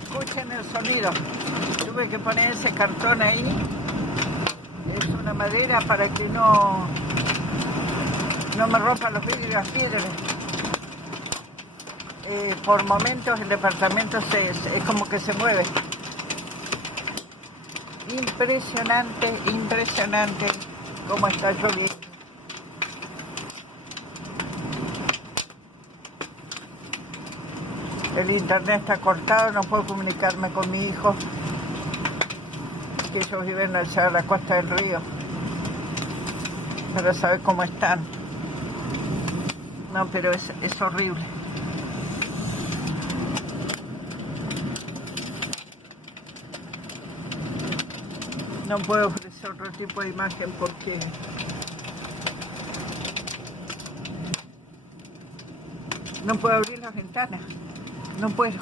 Escuchen el sonido. Tuve que poner ese cartón ahí. Es una madera para que no me rompan los vidrios y las piedras. Por momentos el departamento es como que se mueve. Impresionante, impresionante cómo está lloviendo. El internet está cortado, no puedo comunicarme con mi hijo, que ellos viven allá a la costa del río, para saber cómo están. No, pero es horrible. No puedo ofrecer otro tipo de imagen porque no puedo abrir las ventanas. No puedo.